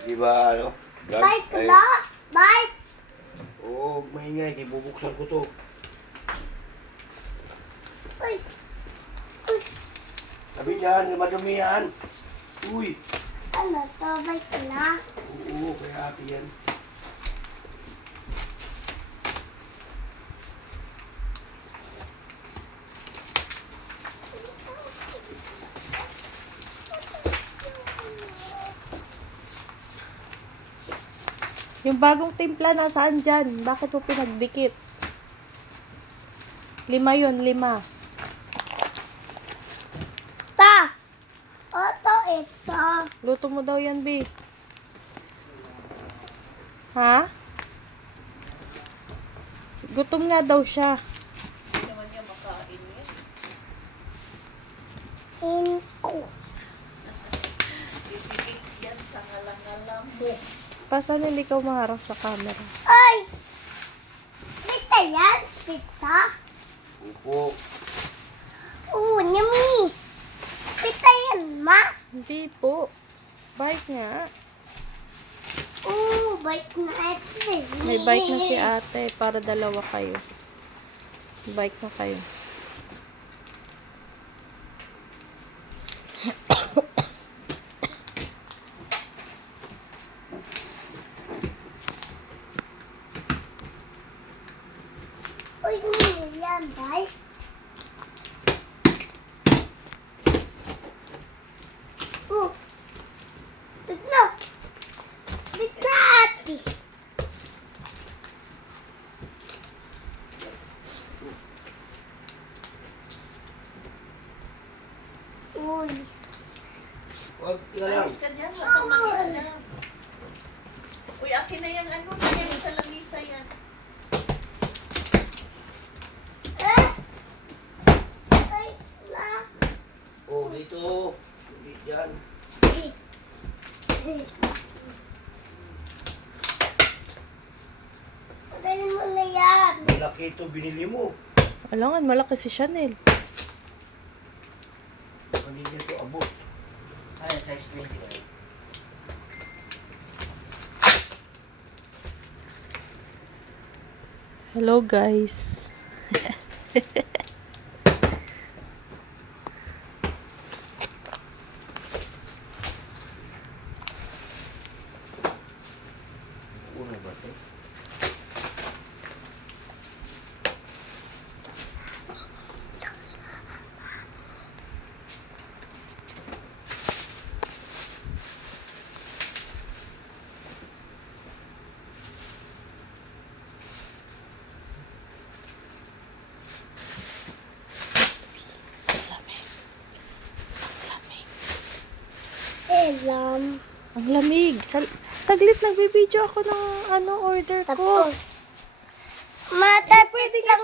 Di ba ano? Vlog? Bike Ay, na! Bike! oo, maingay. Di bubuksan ko to. Uy! Uy! Sabi dyan, madumi yan. Uy. Ano to? Bike na? Oo, kaya ate yan. Yung bagong timpla nasaan dyan? Bakit mo pinagdikit? 5 yun, 5. Ta! Oto ito. Luto mo daw yan, B. Ha? Gutom nga daw siya. Hinko. Pasan hindi ka umaharap sa camera? Ay! Pita yan? Pita? Upo. Oo, yummy. Pita yan, ma? Hindi po. Bike nga. Oo, bike na ito. May bike na si ate para dalawa kayo. Bike na kayo. Uy, ano yan, bike? Oo. Bigla. Bigla, ate. Uy. Huwag ka lang. Alis ka dyan, huwag kang makialam. Uy, akin na yung ano, yan sa lamisa yan. Eh? Ay, na. Oh, dito. Hindi dyan. Patayin mo na yan. Malaki ito binili mo. Alangan, malaki si Chanel. Kanina ito abot. Ay, size 20. Hello, guys. Una ba ito? Elam. Ang lamig. Saglit, nagbibideo ako ng order ko. Tapos. Mata, pwede lang